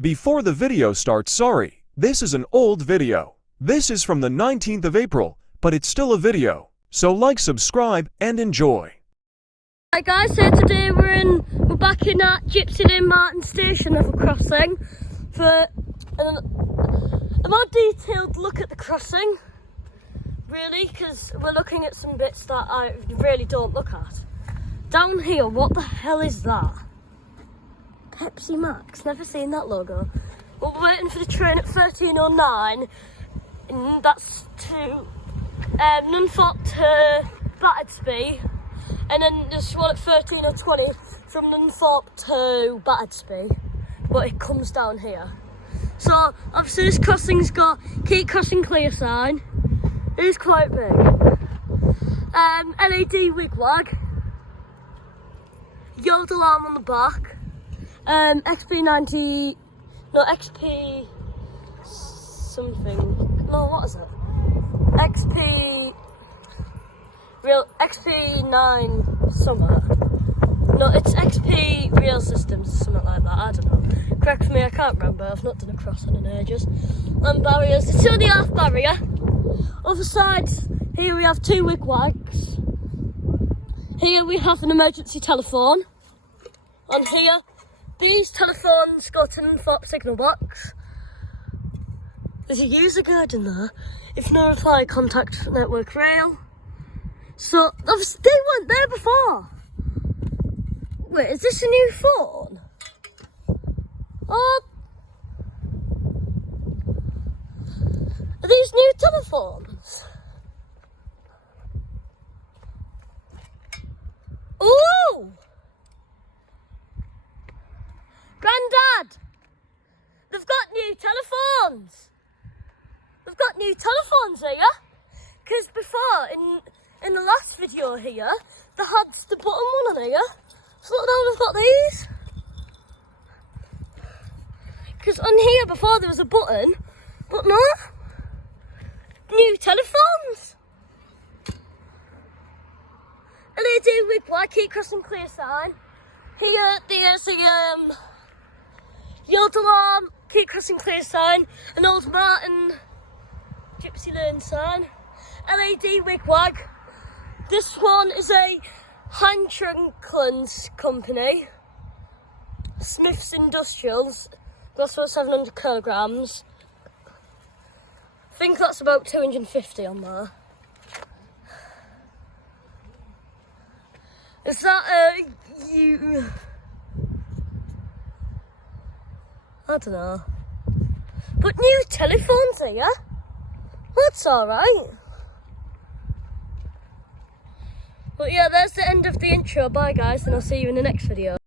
Before the video starts, sorry, this is an old video. This is from the 19th of April, but it's still a video. So like, subscribe, and enjoy. Hi guys, so today we're back in at Gypsy Marton station of a crossing for a more detailed look at the crossing, really, because we're looking at some bits that I really don't look at. Down here, what the hell is that? Pepsi Max, never seen that logo. We're waiting for the train at 13:09, and that's to Nunthorpe to Battersby, and then there's one at 13:20 from Nunthorpe to Battersby, but it comes down here. So obviously this crossing's got keep crossing clear sign. It is quite big. LED wigwag, yield alarm on the back, XP90, no XP something, no what is it? XP9 summer. No, it's XP Real Systems, something like that, I don't know. Correct me, I can't remember, I've not done a crossing in ages. And barriers, it's only half barrier. Other sides, here we have two wigwags. Here we have an emergency telephone. On here, these telephones go to Nunthorpe signal box. There's a user guide in there. If no reply, contact Network Rail. So, obviously, they weren't there before. Wait, is this a new phone? Oh, are these new telephones? Ooh! Grandad! They've got new telephones! We've got new telephones here, because before, in the last video here, they had the button one on here, so now we've got these. Because on here before there was a button, but no, new telephones. LED wigwag, keep crossing clear sign. Here there's a yield alarm, keep crossing clear sign, an old Martin Gypsy Lane sign, LED wigwag. This one is a hand Trunklands company, Smith's Industrials. That's about 700 kilograms. I think that's about 250 on there. Is that you? I don't know. But new telephones here. That's alright. But yeah, that's the end of the intro. Bye guys, and I'll see you in the next video.